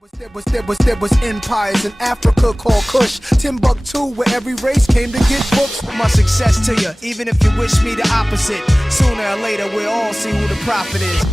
There was empires in Africa called Kush, Timbuktu, where every race came to get books. My success to you, even if you wish me the opposite. Sooner or later, we'll all see who the prophet is.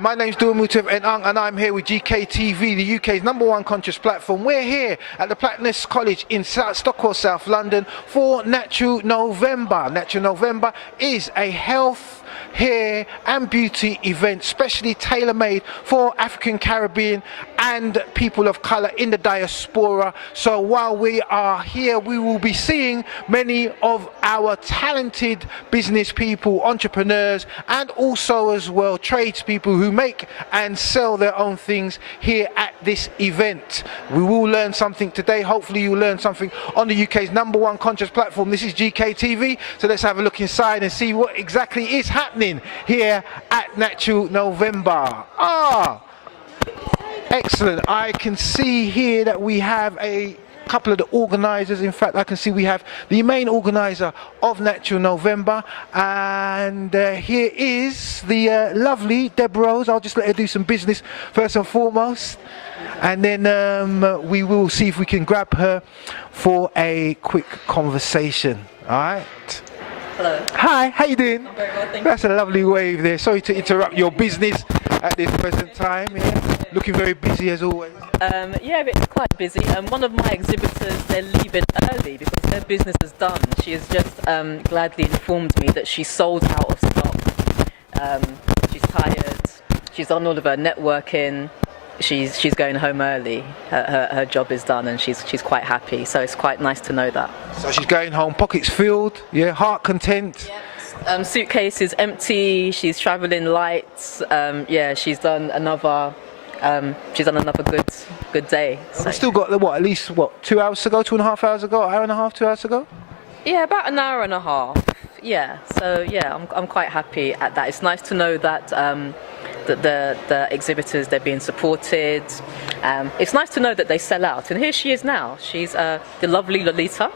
My name's Mutev Enang and I'm here with GKTV, the UK's #1 conscious platform. We're here at the Platinus College in Stockwell, South London for Natural November. Natural November is a health, hair and beauty event specially tailor-made for African, Caribbean and people of colour in the diaspora. So while we are here, we will be seeing many of our talented business people, entrepreneurs and also as well tradespeople who make and sell their own things here at this event. We will learn something today. Hopefully you'll learn something on the UK's #1 conscious platform. This is GKTV, so let's have a look inside and see what exactly is happening here at Natural November. Excellent. I can see here that we have a couple of the organisers. In fact, I can see we have the main organiser of Natural November, and here is the lovely Deb Rose. I'll just let her do some business first and foremost, and then we will see if we can grab her for a quick conversation. All right. Hello. Hi, how you doing? I'm very well, thank you. That's a lovely wave there. Sorry to interrupt your business at this present time. Yeah. Looking very busy as always. Yeah, it's quite busy. One of my exhibitors, they're leaving early because their business is done. She has just gladly informed me that she's sold out of stock. She's tired. She's done all of her networking. She's going home early. Her job is done, and she's quite happy. So it's quite nice to know that. So she's going home, pockets filled, yeah, heart content. Yeah. Suitcase is empty. She's travelling light. Yeah, she's done another good day. So. We've still got at least 2 hours to go, 2.5 hours to go, hour and a half, 2 hours to go. Yeah, about an hour and a half. Yeah, so yeah, I'm quite happy at that. It's nice to know that that the exhibitors, they're being supported. It's nice to know that they sell out, and here she is now. She's the lovely Lolita.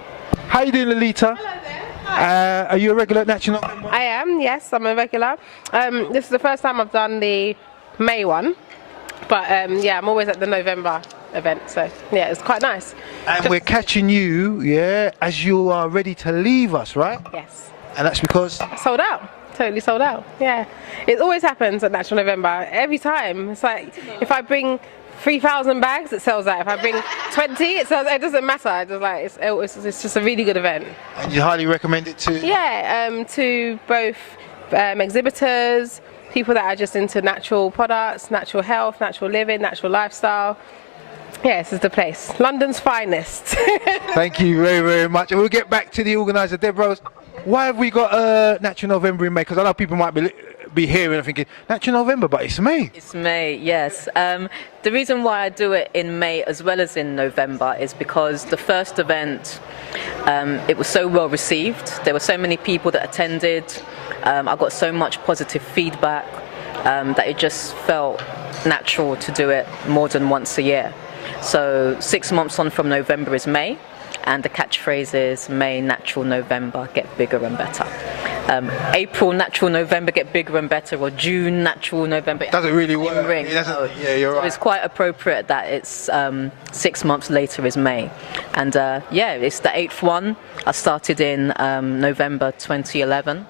How you doing, Lolita? Hello there. Hi. Are you a regular at Natural November? I am, yes, I'm a regular. This is the first time I've done the May one, but yeah, I'm always at the November event, so yeah, it's quite nice. And we're catching you, yeah, as you are ready to leave us, right? Yes. And that's because? Sold out. Totally sold out. Yeah. It always happens at Natural November. Every time. It's like if I bring 3,000 bags, it sells out. If I bring 20, it sells out. It doesn't matter. It's just a really good event. And you highly recommend it to? Yeah, to both exhibitors, people that are just into natural products, natural health, natural living, natural lifestyle. Yeah, this is the place. London's finest. Thank you very, very much. And we'll get back to the organiser, Deb Rose. Why have we got Natural November in May? Because I know people might be hearing and thinking, Natural November, but it's May. It's May, yes. The reason why I do it in May as well as in November is because the first event, it was so well received. There were so many people that attended. I got so much positive feedback that it just felt natural to do it more than once a year. So 6 months on from November is May. And the catchphrase is May, Natural November, get bigger and better. April, Natural November, get bigger and better, or June, Natural November. Doesn't really work. Yeah, you're right. So it's quite appropriate that it's 6 months later is May. And yeah, it's the 8th one. I started in November 2011.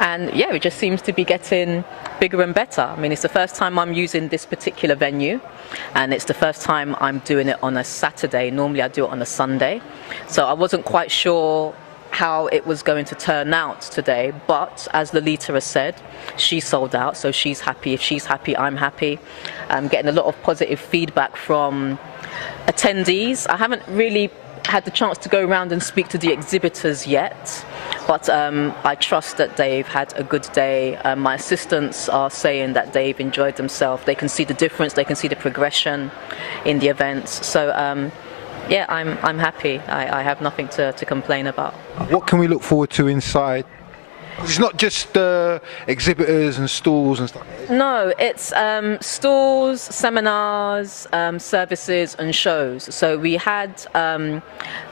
And yeah, it just seems to be getting bigger and better. I mean, it's the first time I'm using this particular venue, and it's the first time I'm doing it on a Saturday. Normally I do it on a Sunday. So I wasn't quite sure how it was going to turn out today, but as Lolita has said, she sold out, so she's happy. If she's happy, I'm happy. I'm getting a lot of positive feedback from attendees. I haven't really had the chance to go around and speak to the exhibitors yet, but I trust that they've had a good day. My assistants are saying that they've enjoyed themselves. They can see the difference, they can see the progression in the events. So yeah, I'm happy. I have nothing to complain about. What can we look forward to inside? It's not just exhibitors and stalls and stuff. No, it's stalls, seminars, services and shows. So we had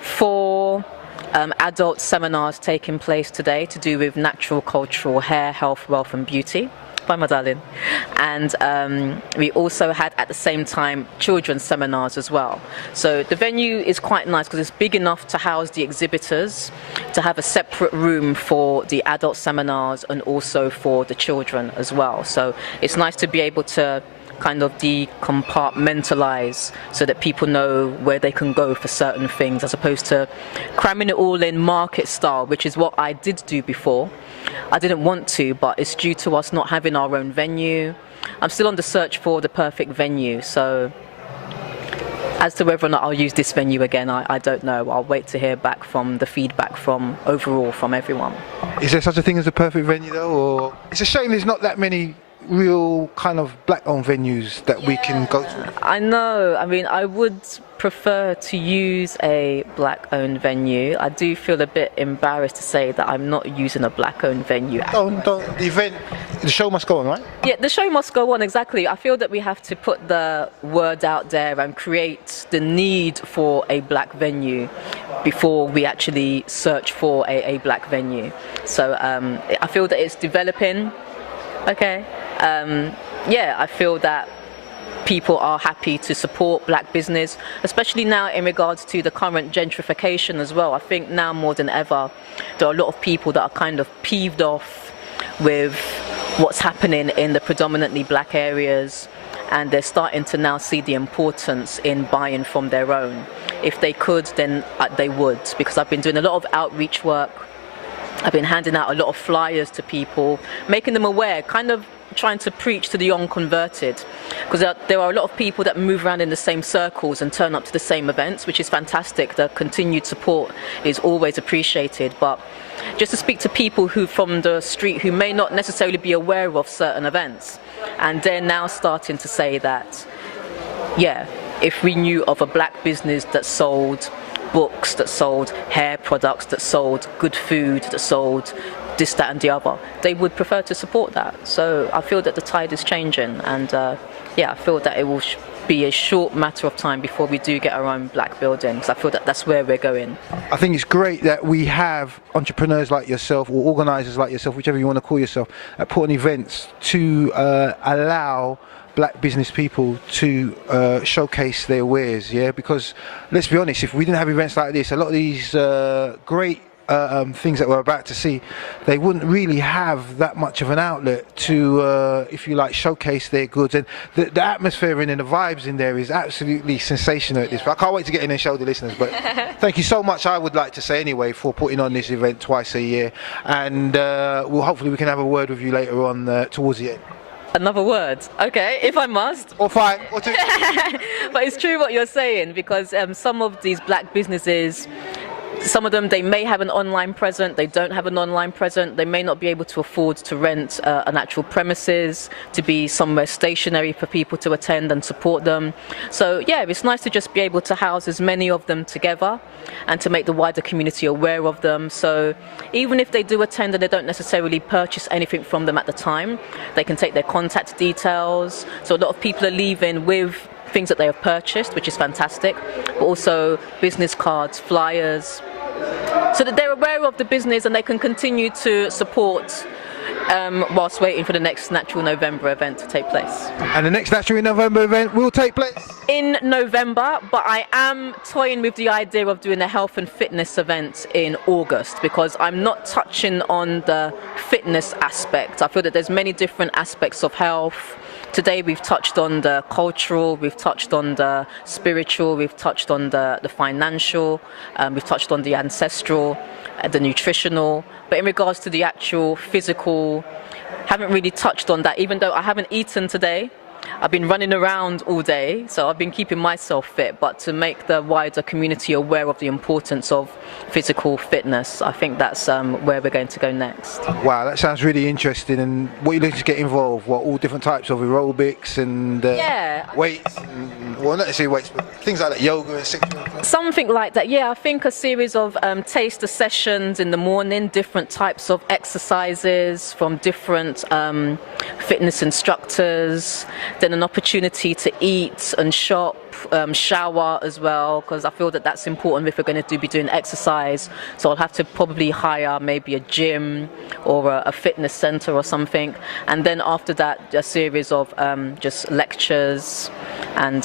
4 adult seminars taking place today to do with natural, cultural, hair, health, wealth and beauty. Bye, my darling. And we also had at the same time children's seminars as well. So the venue is quite nice because it's big enough to house the exhibitors, to have a separate room for the adult seminars and also for the children as well. So it's nice to be able to kind of decompartmentalize so that people know where they can go for certain things, as opposed to cramming it all in market style, which is what I did do before. I didn't want to, but it's due to us not having our own venue. I'm still on the search for the perfect venue, so as to whether or not I'll use this venue again, I don't know. I'll wait to hear back from the feedback from overall from everyone. Is there such a thing as a perfect venue though, or it's a shame there's not that many real kind of black-owned venues that we can go to? I know. I mean, I would prefer to use a black-owned venue. I do feel a bit embarrassed to say that I'm not using a black-owned venue. Don't. The show must go on, right? Yeah, the show must go on, exactly. I feel that we have to put the word out there and create the need for a black venue before we actually search for a black venue. So I feel that it's developing. Okay. Yeah, I feel that people are happy to support black business, especially now in regards to the current gentrification as well. I think now more than ever, there are a lot of people that are kind of peeved off with what's happening in the predominantly black areas, and they're starting to now see the importance in buying from their own. If they could, then they would, because I've been doing a lot of outreach work. I've been handing out a lot of flyers to people, making them aware, kind of trying to preach to the unconverted, because there are a lot of people that move around in the same circles and turn up to the same events, which is fantastic. The continued support is always appreciated, but just to speak to people who from the street who may not necessarily be aware of certain events, and they're now starting to say that, yeah, if we knew of a black business that sold books, that sold hair products, that sold good food, that sold this, that and the other, they would prefer to support that. So I feel that the tide is changing, and yeah, I feel that it will be a short matter of time before we do get our own black building, because I feel that that's where we're going. I think it's great that we have entrepreneurs like yourself, or organisers like yourself, whichever you want to call yourself, at putting events to allow black business people to showcase their wares, yeah, because let's be honest, if we didn't have events like this, a lot of these great things that we're about to see, they wouldn't really have that much of an outlet to, if you like, showcase their goods. And the atmosphere and the vibes in there is absolutely sensational at this. I can't wait to get in and show the listeners, but thank you so much, I would like to say anyway, for putting on this event twice a year, and hopefully we can have a word with you later on towards the end. Another word, okay, if I must. Or fine, or two. But it's true what you're saying, because some of these black businesses, some of them, they may have an online presence, they don't have an online presence, they may not be able to afford to rent an actual premises, to be somewhere stationary for people to attend and support them. So yeah, it's nice to just be able to house as many of them together and to make the wider community aware of them. So even if they do attend and they don't necessarily purchase anything from them at the time, they can take their contact details. So a lot of people are leaving with things that they have purchased, which is fantastic, but also business cards, flyers, so that they're aware of the business and they can continue to support whilst waiting for the next Natural November event to take place. And the next Natural November event will take place? In November, but I am toying with the idea of doing a health and fitness event in August, because I'm not touching on the fitness aspect. I feel that there's many different aspects of health. Today we've touched on the cultural, we've touched on the spiritual, we've touched on the financial, we've touched on the ancestral, the nutritional, but in regards to the actual physical, haven't really touched on that, even though I haven't eaten today. I've been running around all day, so I've been keeping myself fit, but to make the wider community aware of the importance of physical fitness, I think that's where we're going to go next. Wow, that sounds really interesting. And what are you looking to get involved? What, all different types of aerobics and weights? And, well, not necessarily weights, but things like that, yoga and sexual. Something like that, yeah. I think a series of taster sessions in the morning, different types of exercises from different fitness instructors, then an opportunity to eat and shop, shower as well, because I feel that that's important if we're going to be doing exercise. So I'll have to probably hire maybe a gym or a fitness center or something, and then after that a series of just lectures and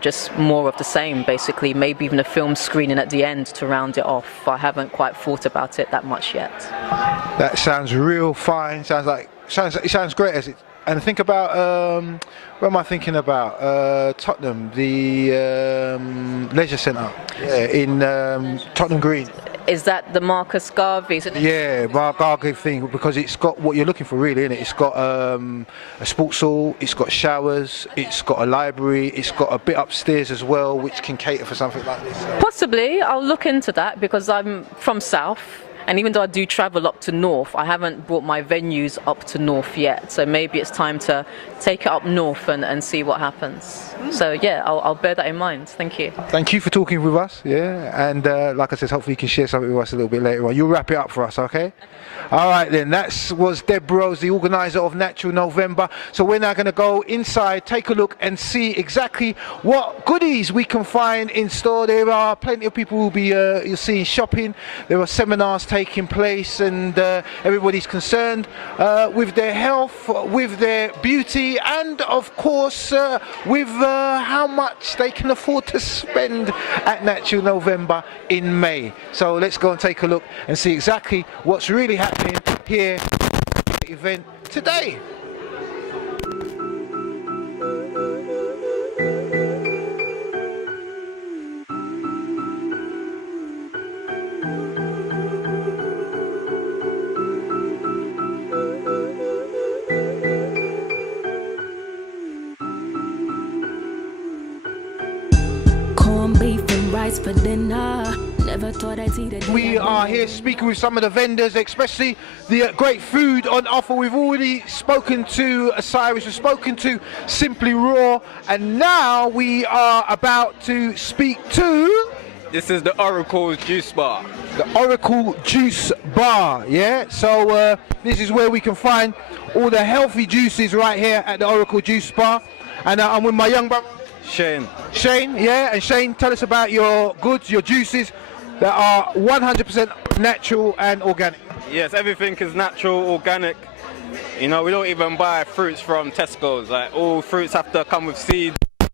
just more of the same, basically. Maybe even a film screening at the end to round it off. I haven't quite thought about it that much yet. That sounds real fine. It sounds great. As it, and think about what am I thinking about? Tottenham, the leisure centre in Tottenham Green. Is that the Marcus Garvey? Yeah, Garvey thing, because it's got what you're looking for, really, isn't it? It's got a sports hall, it's got showers, it's got a library, it's got a bit upstairs as well, which can cater for something like this. Possibly, I'll look into that, because I'm from South. And even though I do travel up to North, I haven't brought my venues up to North yet. So maybe it's time to take it up North and see what happens. So yeah, I'll bear that in mind. Thank you. Thank you for talking with us. Yeah, and like I said, hopefully you can share something with us a little bit later on. You'll wrap it up for us, okay? All right then, that was Deb Rose, the organizer of Natural November. So we're now going to go inside, take a look and see exactly what goodies we can find in store. There are plenty of people who will be you're seeing shopping. There are seminars taking place, and everybody's concerned with their health, with their beauty, and of course with how much they can afford to spend at Natural November in May. So let's go and take a look and see exactly what's really happening here at the event today. Corned beef and rice for dinner. Never thought I'd see the day. We are here speaking with some of the vendors, especially the great food on offer. We've already spoken to Cyrus, we've spoken to Simply Raw, and now we are about to speak to... This is the Oracle Juice Bar. The Oracle Juice Bar, yeah? So this is where we can find all the healthy juices right here at the Oracle Juice Bar. And I'm with my young brother. Shane. Shane, yeah? And Shane, tell us about your goods, your juices that are 100% natural and organic. Yes, everything is natural, organic. You know, we don't even buy fruits from Tesco's. Like, all fruits have to come with seeds and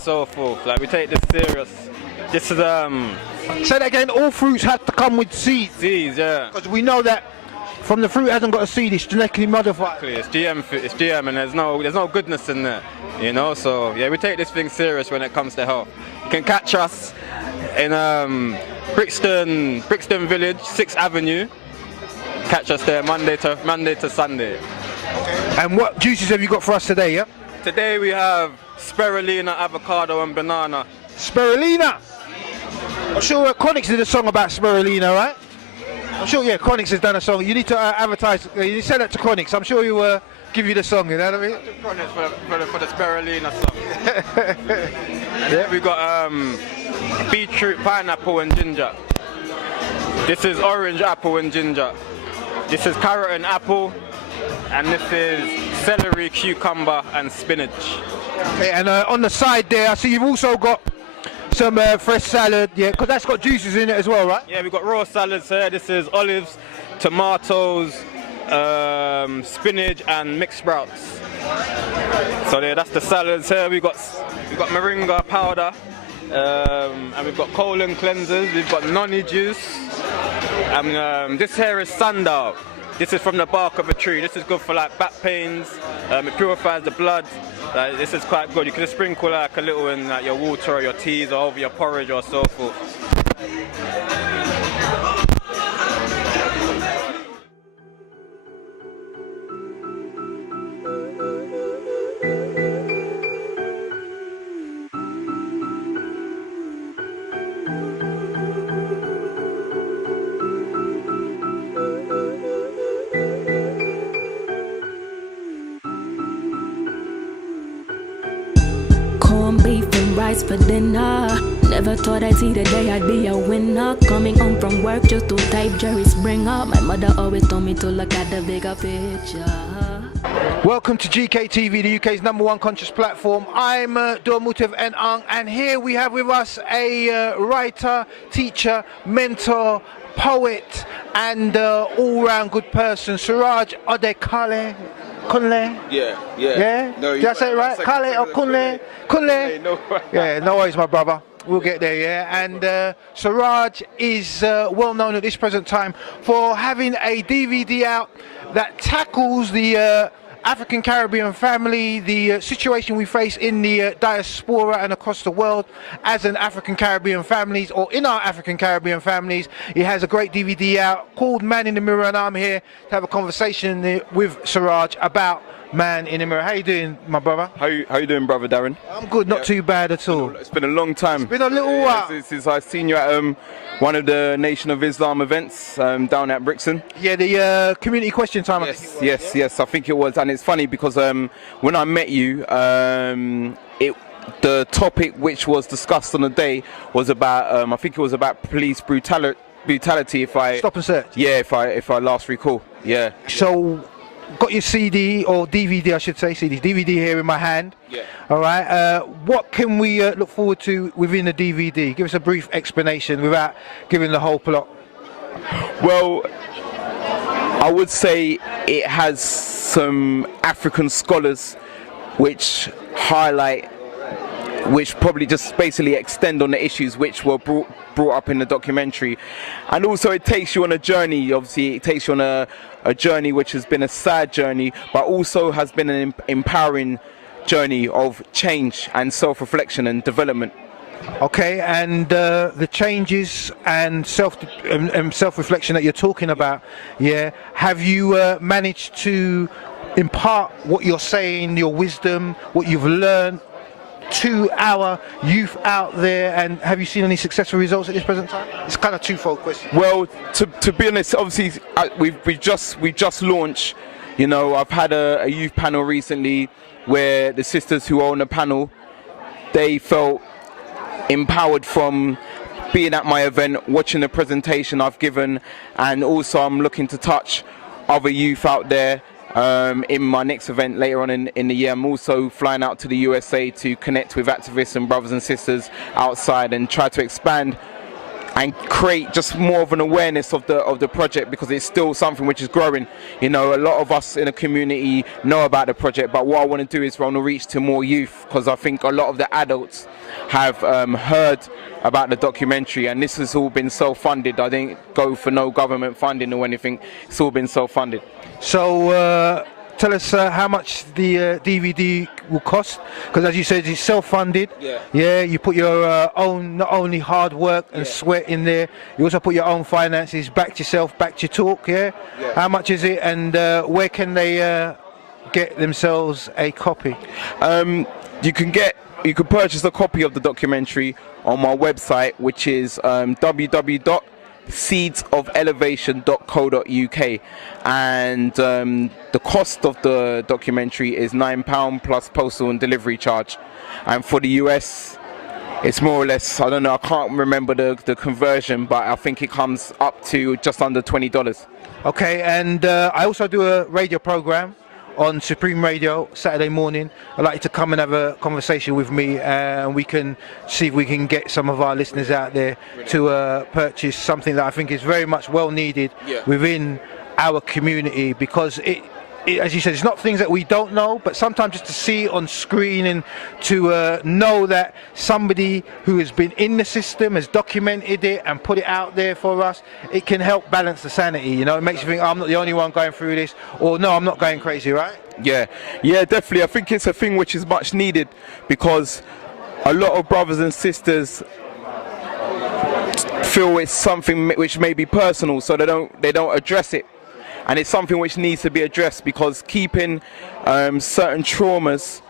so forth. Like, we take this serious. This is Say that again, all fruits have to come with seeds. seeds, yeah. Because we know that from the fruit hasn't got a seed, it's genetically modified. It's GM, and there's no goodness in there. You know, so yeah, we take this thing serious when it comes to health. You can catch us in Brixton Village, 6th Avenue. Catch us there Monday to Sunday. And what juices have you got for us today, yeah? Today we have spirulina, avocado and banana. Spirulina! I'm sure Chronix did a song about spirulina, right? I'm sure, yeah, Chronix has done a song. You need to advertise, you need to send that to Chronix. I'm sure he will give you the song, you know what I mean? Chronix for the spirulina song. Yeah, we got beetroot, pineapple and ginger. This is orange, apple and ginger. This is carrot and apple. And this is celery, cucumber and spinach. Okay, and on the side there, I see you've also got some fresh salad, yeah, because that's got juices in it as well, right? Yeah, we've got raw salads here. This is olives, tomatoes, spinach and mixed sprouts. So yeah, that's the salads here. We've got moringa powder, and we've got colon cleansers. We've got noni juice, and this here is sundial. This is from the bark of a tree. This is good for like back pains. It purifies the blood. This is quite good. You can just sprinkle like a little in like your water or your teas or over your porridge or so forth. Corned beef and rice for dinner. Never thought I'd see the day I'd be a winner. Coming home from work just to type Jerry Springer. My mother always told me to look at the bigger picture. Welcome to GKTV, the UK's #1 conscious platform. I'm Dua Mutev and Ang, and here we have with us a writer, teacher, mentor, poet, and all-round good person, Suraj Odekale. Kunle? Yeah. No, did I say it right? Kale or Kunle? Kunle? No. Yeah, no worries, my brother. We'll get there, yeah. And Suraj is well known at this present time for having a DVD out that tackles the African Caribbean family, the situation we face in the diaspora and across the world as an African Caribbean families, or in our African Caribbean families. He has a great DVD out called Man in the Mirror, and I'm here to have a conversation with Suraj about Man in the Mirror. How you doing, my brother? How you doing, brother Darren? I'm good, not too bad at all. It's been a long time. It's been a little while. Since I've seen you at one of the Nation of Islam events down at Brixton. Yeah, the community question time. I think it was, Yes, I think it was. And it's funny because when I met you, the topic which was discussed on the day was about, I think it was about police brutality. Stop and search. Yeah, if I last recall. Yeah. So, got your CD or DVD, I should say, DVD here in my hand. Yeah. All right. What can we look forward to within the DVD? Give us a brief explanation without giving the whole plot. Well, I would say it has some African scholars which highlight, which probably just basically extend on the issues which were brought up in the documentary. And also it takes you on a journey. Obviously it takes you on a journey which has been a sad journey, but also has been an empowering journey of change and self-reflection and development. Okay, and the changes and self-reflection that you're talking about, yeah, have you managed to impart what you're saying, your wisdom, what you've learned to our youth out there, and have you seen any successful results at this present time? It's kind of twofold question. Well, to be honest, obviously we just launched. You know, I've had a youth panel recently where the sisters who are on the panel, they felt empowered from being at my event, watching the presentation I've given, and also I'm looking to touch other youth out there. In my next event later on in the year, I'm also flying out to the USA to connect with activists and brothers and sisters outside and try to expand and create just more of an awareness of the project, because it's still something which is growing. You know, a lot of us in the community know about the project, but what I want to do is I want to reach to more youth, because I think a lot of the adults have heard about the documentary, and this has all been self-funded. I didn't go for no government funding or anything. It's all been self-funded. So tell us how much the DVD will cost, because as you said, it's self-funded. Yeah, you put your own, not only hard work and sweat in there, you also put your own finances, backed yourself, backed your talk. Yeah. How much is it, and where can they get themselves a copy? You can purchase a copy of the documentary on my website, which is www.seedsofelevation.co.uk, and the cost of the documentary is £9 plus postal and delivery charge, and for the US it's more or less, I don't know, I can't remember the conversion, but I think it comes up to just under $20. Okay, and I also do a radio program on Supreme Radio Saturday morning. I'd like you to come and have a conversation with me, and we can see if we can get some of our listeners out there to purchase something that I think is very much well needed within our community, because it, as you said, it's not things that we don't know, but sometimes just to see it on screen and to know that somebody who has been in the system has documented it and put it out there for us, it can help balance the sanity. You know, it makes you think, oh, I'm not the only one going through this, or no, I'm not going crazy, right? Yeah, definitely. I think it's a thing which is much needed, because a lot of brothers and sisters feel it's something which may be personal, so they don't address it. And it's something which needs to be addressed, because keeping certain traumas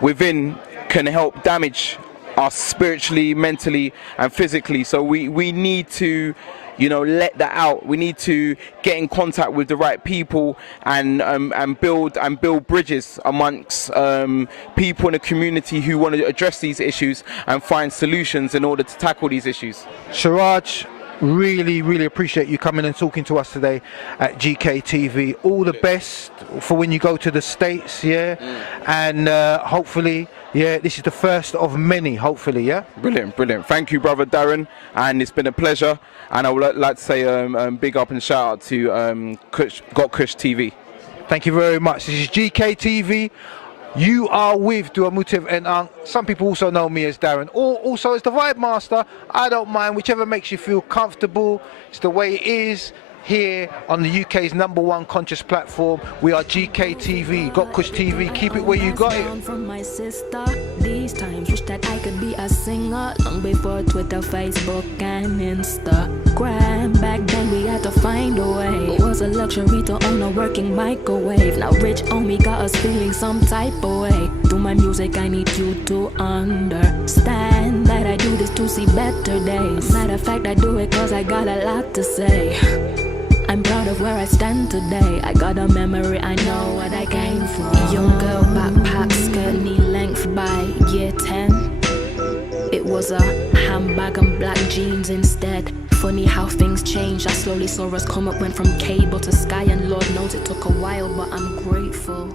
within can help damage us spiritually, mentally and physically. So we need to, you know, let that out. We need to get in contact with the right people and build bridges amongst people in the community who want to address these issues and find solutions in order to tackle these issues. Suraj, really appreciate you coming and talking to us today at GKTV. All the best for when you go to the States, yeah? And hopefully, yeah, this is the first of many, hopefully, yeah? Brilliant. Thank you, brother Darren, and it's been a pleasure. And I would like to say big up and shout out to Got Kush TV. Thank you very much. This is GKTV. You are with Dua Mutiv and Ang. Some people also know me as Darren, or also as the Vibe Master. I don't mind, whichever makes you feel comfortable. It's the way it is here on the UK's #1 conscious platform. We are GKTV, Got Kush TV. Keep it where you got it. From my sister, these times wish that I could be a singer long before Twitter, Facebook, and Instagram. Back then we had to find a way. It was a luxury to own a working microwave. Now rich on me got us feeling some type of way. Through my music I need you to understand that I do this to see better days. Matter of fact I do it cause I got a lot to say. I'm proud of where I stand today. I got a memory, I know what I came from. Young girl, backpack, skirt, knee length by year 10. It was a handbag and black jeans instead. Funny how things change. I slowly saw us come up, went from cable to sky, and Lord knows it took a while, but I'm grateful.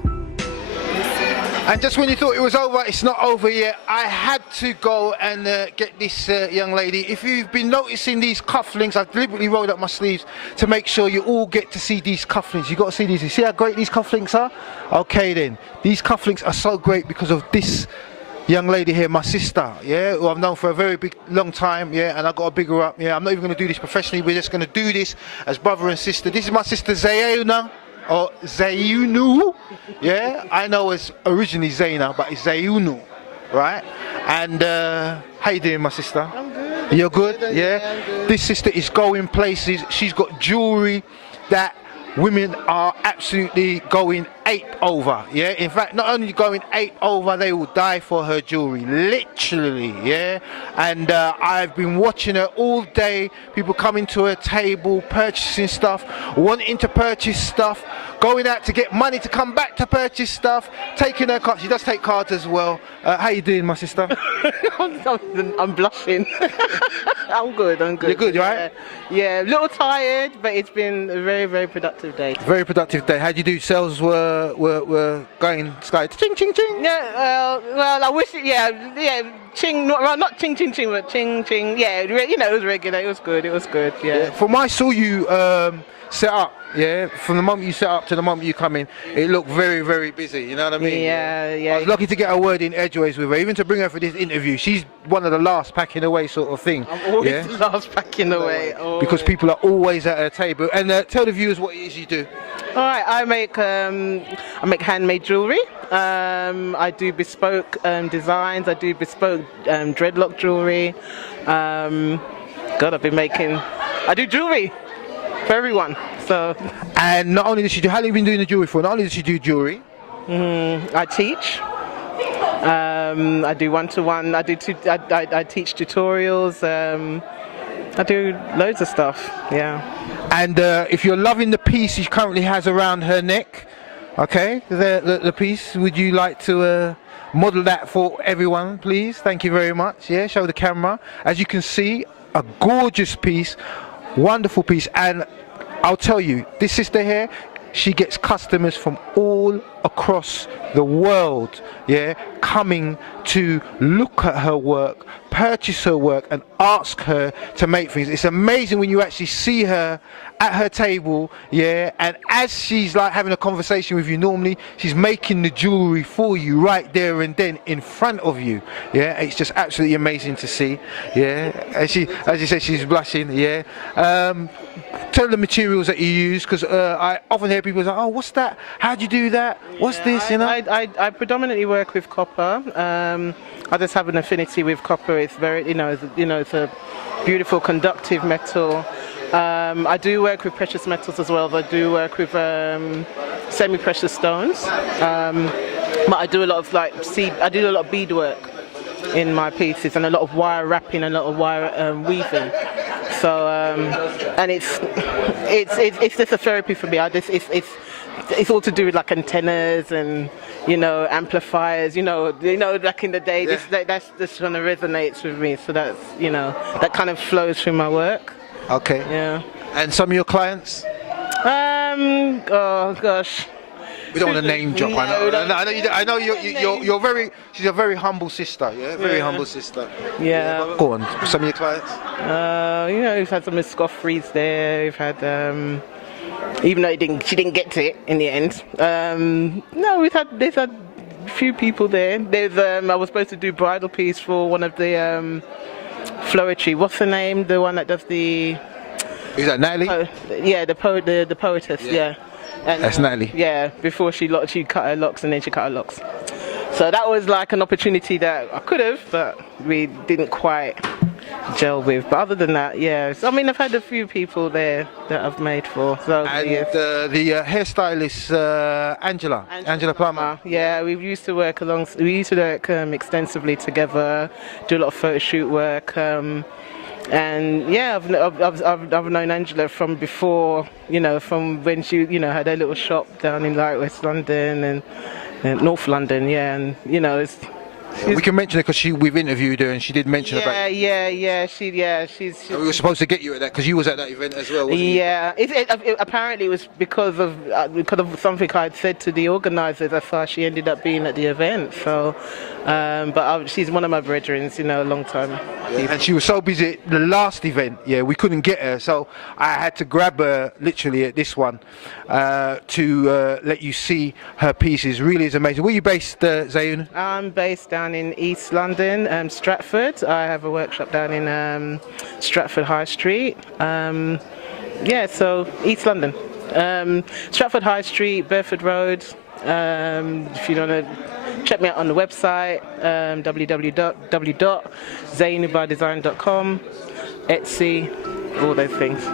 And just when you thought it was over, it's not over yet. I had to go and get this young lady. If you've been noticing these cufflinks, I've deliberately rolled up my sleeves to make sure you all get to see these cufflinks. You've got to see these. You see how great these cufflinks are? Okay then. These cufflinks are so great because of this young lady here, my sister, yeah, who I've known for a very long time, yeah, and I've got to big her up, yeah. I'm not even going to do this professionally. We're just going to do this as brother and sister. This is my sister Zayuna. Or Zayunu, yeah, I know it's originally Zaina, but it's Zayunu, right? And how you doing, my sister? I'm good. You're good, I'm good. This sister is going places. She's got jewelry that women are absolutely going ape over, yeah. In fact, not only going ape over, they will die for her jewelry, literally, yeah. And I've been watching her all day. People coming to her table, purchasing stuff, wanting to purchase stuff, going out to get money to come back to purchase stuff, taking her cards. She does take cards as well. How you doing, my sister? I'm blushing. I'm good. You're good, right? Yeah, a little tired, but it's been a very productive day. Very productive day. How do you do? Sales were going sky ching ching ching. Yeah, well, I wish it. Yeah, ching. Not ching ching ching, but ching ching. Yeah, you know, it was regular. It was good. Yeah. From I saw you set up. Yeah, from the moment you set up to the moment you come in, it looked very busy, you know what I mean? Yeah. I was lucky to get a word in edgeways with her, even to bring her for this interview. She's one of the last packing away sort of thing. I'm always the last packing away. Because people are always at her table. And tell the viewers what it is you do. All right, I make handmade jewelry. I do bespoke designs. I do bespoke dreadlock jewelry. I do jewelry for everyone. So. And not only does she do, how long have you been doing the jewelry for? Not only does she do jewelry. I teach. I do one-to-one. I teach tutorials. I do loads of stuff. Yeah. And if you're loving the piece she currently has around her neck, okay, the piece, would you like to model that for everyone, please? Thank you very much. Yeah, show the camera. As you can see, a gorgeous piece, wonderful piece. And I'll tell you, this sister here, she gets customers from all across the world, yeah, coming to look at her work, purchase her work, and ask her to make things. It's amazing when you actually see her at her table, yeah, and as she's like having a conversation with you, normally she's making the jewelry for you right there and then in front of you, yeah. It's just absolutely amazing to see, yeah. As you said, she's blushing, yeah. Tell the materials that you use, because I often hear people say, oh, what's that? How do you do that? What's this, you know? I predominantly work with copper. I just have an affinity with copper. It's very, it's a beautiful conductive metal. I do work with precious metals as well. I do work with semi-precious stones. But I do a lot of I do a lot of beadwork in my pieces, and a lot of wire wrapping and a lot of wire weaving. So and it's just a therapy for me. It's all to do with like antennas and amplifiers. Back in the day, Yeah. that's kind of resonates with me. So that's that kind of flows through my work. Okay. Yeah. And some of your clients? Oh gosh. We don't want to name drop. No, I know you're very. She's a very humble sister. Yeah, very humble sister. Yeah. Go on. Some of your clients. You know, we've had some Miss Scoffreys there. We've had, even though she didn't get to it in the end. No, there's had a few people there. There's I was supposed to do bridal piece for one of the Floetry. What's her name? The one that does the. Is that Natalie? Yeah, the poetess. Yeah. And, That's Natalie. Yeah, before she cut her locks and then she cut her locks. So that was like an opportunity that I could have, but we didn't quite gel with. But other than that, yeah. So, I mean, I've had a few people there that I've made for. So, And the hairstylist Angela Plummer. Yeah, we used to work extensively together, do a lot of photo shoot work. And yeah, I've known Angela from before, you know, from when she, you know, had her little shop down in like West London and North London, yeah, and you know, we can mention it because we've interviewed her and she did mention about. She's. We were supposed to get you at that because you was at that event as well. Wasn't you? Apparently it was because of something I'd said to the organisers. That's why she ended up being at the event. So, she's one of my brethren, you know, a long time. Yeah. And she was so busy at the last event, we couldn't get her, so I had to grab her literally at this one to let you see her pieces. Really is amazing. Where are you based, Zayun? I'm based down in East London, Stratford. I have a workshop down in Stratford High Street. So East London. Stratford High Street, Bedford Road. If you want to check me out on the website, www.zainubardesign.com, Etsy, all those things.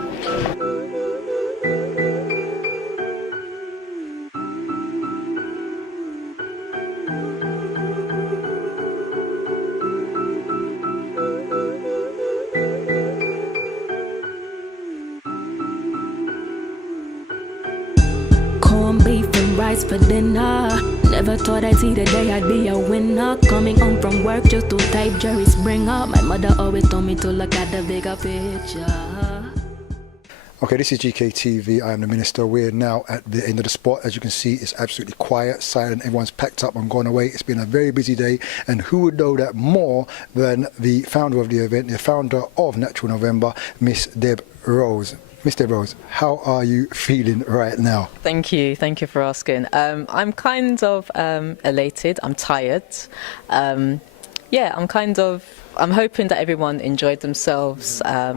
Corned beef and rice for dinner. Never thought I'd see the day I'd be a winner. Coming home from work just to type Jerry Springer. My mother always told me to look at the bigger picture. Okay, this is GKTV. I am the minister. We're now at the end of the spot. As you can see, it's absolutely quiet, silent. Everyone's packed up and gone away. It's been a very busy day. And who would know that more than the founder of the event, the founder of Natural November, Miss Deb Rose. Miss Deb Rose, how are you feeling right now? Thank you for asking. I'm kind of elated. I'm tired. I'm hoping that everyone enjoyed themselves. I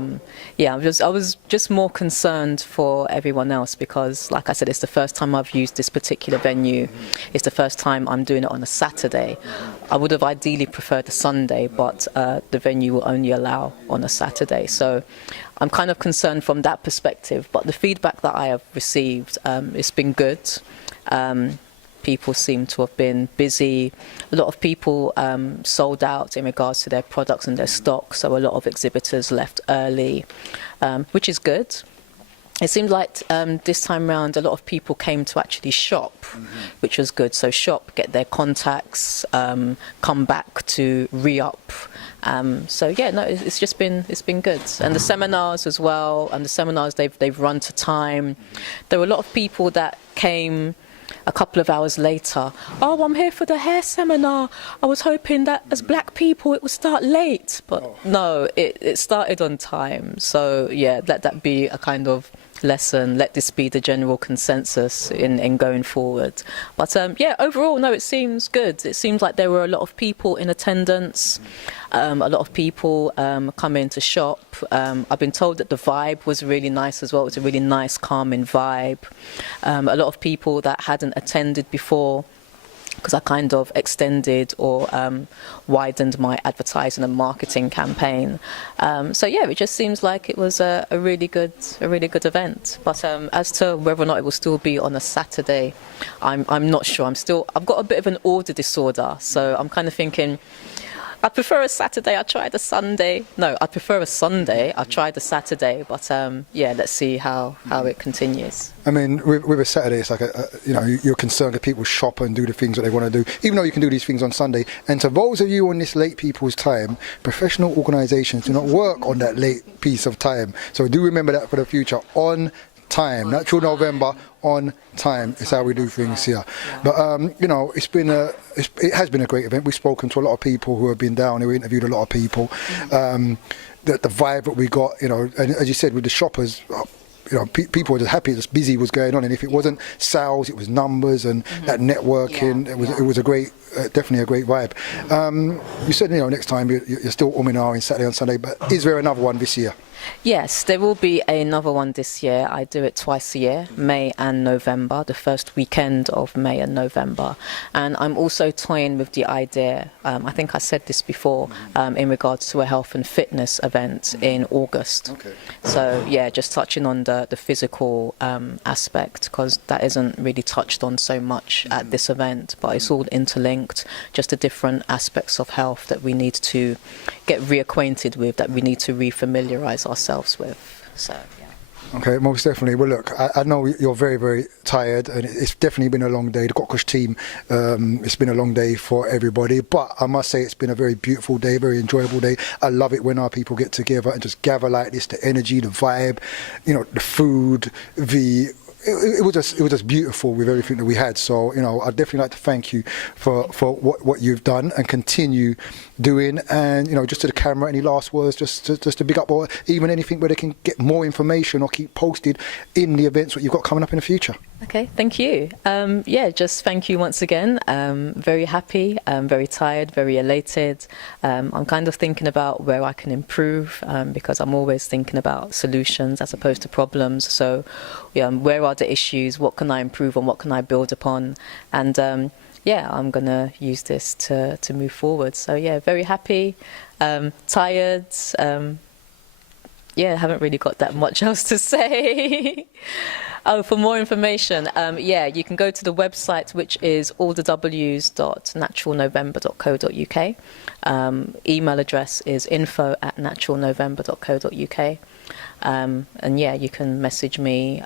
was just more concerned for everyone else because, like I said, it's the first time I've used this particular venue. It's the first time I'm doing it on a Saturday. I would have ideally preferred a Sunday, but the venue will only allow on a Saturday. So I'm kind of concerned from that perspective. But the feedback that I have received, it's been good. People seem to have been busy. A lot of people sold out in regards to their products and their stock, so a lot of exhibitors left early, which is good. It seemed like this time round a lot of people came to actually shop, which was good. So shop, get their contacts, come back to re-up. It's been good. And the seminars as well, and the seminars they've run to time. There were a lot of people that came a couple of hours later. Oh, I'm here for the hair seminar. I was hoping that as black people it would start late, but no, it started on time. So yeah, let that be a kind of lesson. Let this be the general consensus in going forward. But overall, no, it seems good. It seems like there were a lot of people in attendance. A lot of people come in to shop. I've been told that the vibe was really nice as well. It was a really nice, calming vibe. A lot of people that hadn't attended before, because I kind of extended or widened my advertising and marketing campaign. It just seems like it was a really good event. But as to whether or not it will still be on a Saturday, I'm not sure. I've got a bit of an order disorder, so I'm kind of thinking, I prefer a Saturday. I tried a Sunday. No, I prefer a Sunday. I tried a Saturday, but yeah, let's see how it continues. I mean, with a Saturday, it's like you're concerned that people shop and do the things that they want to do, even though you can do these things on Sunday. And to those of you on this late people's time, professional organisations do not work on that late piece of time. So do remember that for the future. On time, Natural November, on time is how we do things here. But it has been a great event. We've spoken to a lot of people who have been down. We interviewed a lot of people. The vibe that we got, and as you said, with the shoppers. People were just happy, just busy was going on, and if it wasn't sales, it was numbers and that networking. It was a great, definitely a great vibe. You said next time you're still in Saturday and Sunday, but is there another one this year? Yes, there will be another one this year. I do it twice a year, May and November, the first weekend of May and November. And I'm also toying with the idea, I think I said this before, in regards to a health and fitness event in August. Okay. So yeah, just touching on the physical aspect, because that isn't really touched on so much at this event, but it's all interlinked, just the different aspects of health that we need to get reacquainted with, that we need to refamiliarize ourselves with. So yeah. Okay, most definitely. Well, look, I know you're very, very tired, and it's definitely been a long day. The Cockroach team, it's been a long day for everybody, but I must say it's been a very beautiful day, very enjoyable day. I love it when our people get together and just gather like this, the energy, the vibe, the food, it was just beautiful with everything that we had. So I'd definitely like to thank you for what you've done and continue doing. And just to the camera, any last words, just to big up, or even anything where they can get more information or keep posted in the events that you've got coming up in the future. Okay, thank you. Just thank you once again. Very happy, very tired, very elated. I'm kind of thinking about where I can improve, because I'm always thinking about solutions as opposed to problems. So where are the issues? What can I improve on? What can I build upon? And I'm going to use this to move forward. So very happy, tired. Haven't really got that much else to say. Oh, for more information, you can go to the website, which is allthews.naturalnovember.co.uk. Email address is info@naturalnovember.co.uk. And you can message me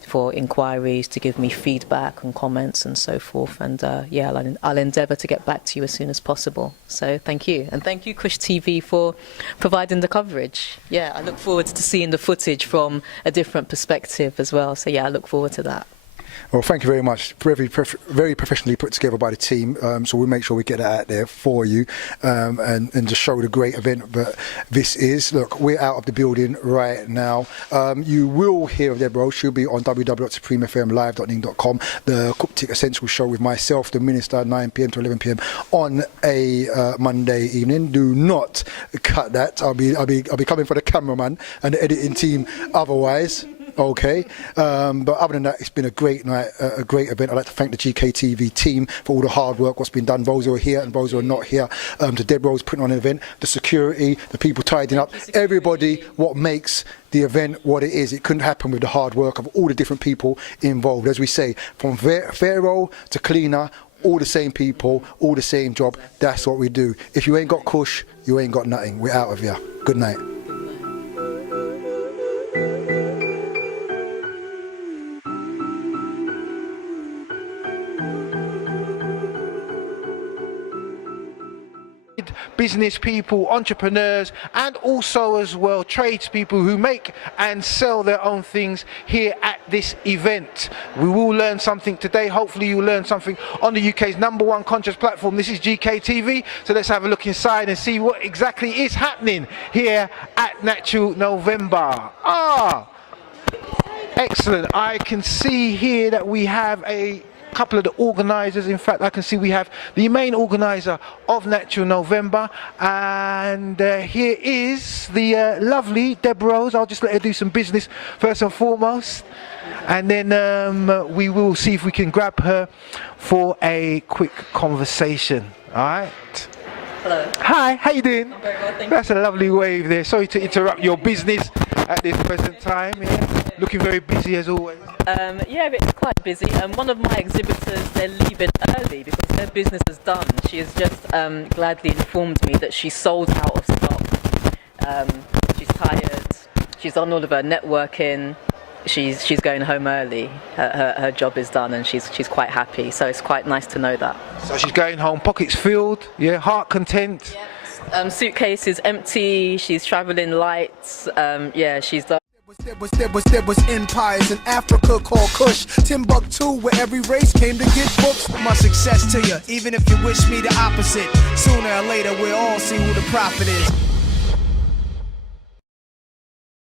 for inquiries, to give me feedback and comments and so forth. And I'll endeavour to get back to you as soon as possible. So thank you. And thank you, Kush TV, for providing the coverage. I look forward to seeing the footage from a different perspective as well. So I look forward to that. Well, thank you very much. Very professionally put together by the team. So we'll make sure we get that out there for you, and just show the great event that this is. Look, we're out of the building right now. You will hear of Deborah. She'll be on www.supremefmlive.ning.com. The Cuptic Essential show with myself, the Minister, 9 p.m. to 11 p.m. on a Monday evening. Do not cut that. I'll be coming for the cameraman and the editing team otherwise. Okay, but other than that, it's been a great night, a great event. I'd like to thank the GKTV team for all the hard work, what's been done, those who are here and those who are not here. To Deborah who's putting on an event, the security, the people tidying up, everybody, what makes the event what it is. It couldn't happen with the hard work of all the different people involved. As we say, from pharaoh to cleaner, all the same people, all the same job. That's what we do. If you ain't got kush, you ain't got nothing. We're out of here. Good night. Business people, entrepreneurs, and also as well tradespeople who make and sell their own things here at this event. We will learn something today. Hopefully you'll learn something on the UK's #1 conscious platform. This is GKTV, so let's have a look inside and see what exactly is happening here at Natural November. Excellent. I can see here that we have a couple of the organisers. In fact, I can see we have the main organiser of Natural November, and here is the lovely Deb Rose. I'll just let her do some business first and foremost, and then we will see if we can grab her for a quick conversation. All right. Hello. Hi, how you doing? I'm very well, thank you. That's a lovely wave there. Sorry to interrupt your business at this present time. Yeah. Looking very busy as always. Yeah, it's quite busy. One of my exhibitors, they're leaving early because their business is done. She has just gladly informed me that she's sold out of stock. She's tired. She's done all of her networking. She's going home early. Her job is done, and she's quite happy. So it's quite nice to know that. So she's going home, pockets filled, yeah, heart content. Suitcase is empty. She's traveling light. Yeah, she's done. There was empires in Africa called Kush, Timbuktu, where every race came to get books. My success to you, even if you wish me the opposite. Sooner or later, we'll all see who the prophet is.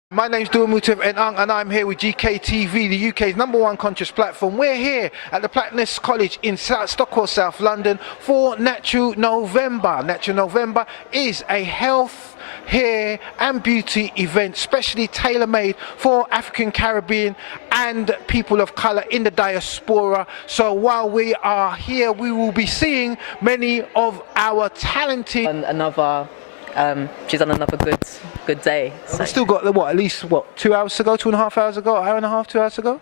My name's Mutev and I'm here with GKTV, the UK's #1 conscious platform. We're here at the Platness College in Stockwell, South London for Natural November. Natural November is a health, hair and beauty event specially tailor-made for African, Caribbean and people of colour in the diaspora. So while we are here, we will be seeing many of our talented... She's on another good day. So. We've still got at least 2 hours to go, 2.5 hours ago, hour and a half, 2 hours to go?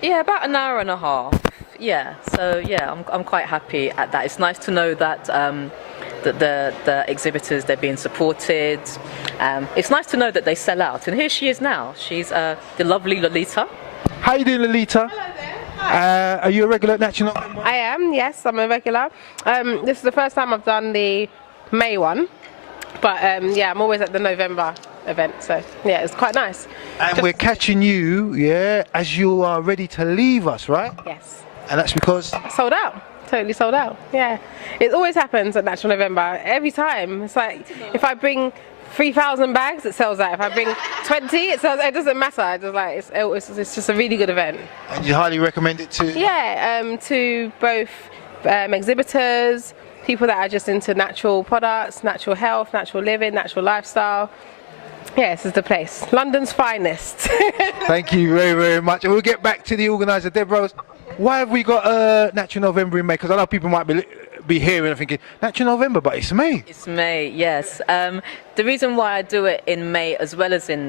Yeah, about an hour and a half. Yeah, so yeah, I'm quite happy at that. It's nice to know that that the exhibitors, they're being supported. It's nice to know that they sell out, and here she is now. She's the lovely Lolita. How you doing, Lolita? Hello there. Are you a regular at Natural November? I am, yes, I'm a regular. This is the first time I've done the May one. But yeah, I'm always at the November event, so yeah, it's quite nice. And we're catching you, yeah, as you are ready to leave us, right? Yes. And that's because? Sold out. Totally sold out, yeah. It always happens at Natural November, every time. It's like, if I bring 3,000 bags, it sells out. If I bring 20, it sells out. It doesn't matter. It's just a really good event. And you highly recommend it to? Yeah, to both exhibitors, people that are just into natural products, natural health, natural living, natural lifestyle. Yeah, this is the place. London's finest. Thank you very, very much. And we'll get back to the organiser, Deb Rose. Why have we got Natural November in May? Because I know people might be hearing and thinking, Natural November, but it's May. It's May, yes. The reason why I do it in May as well as in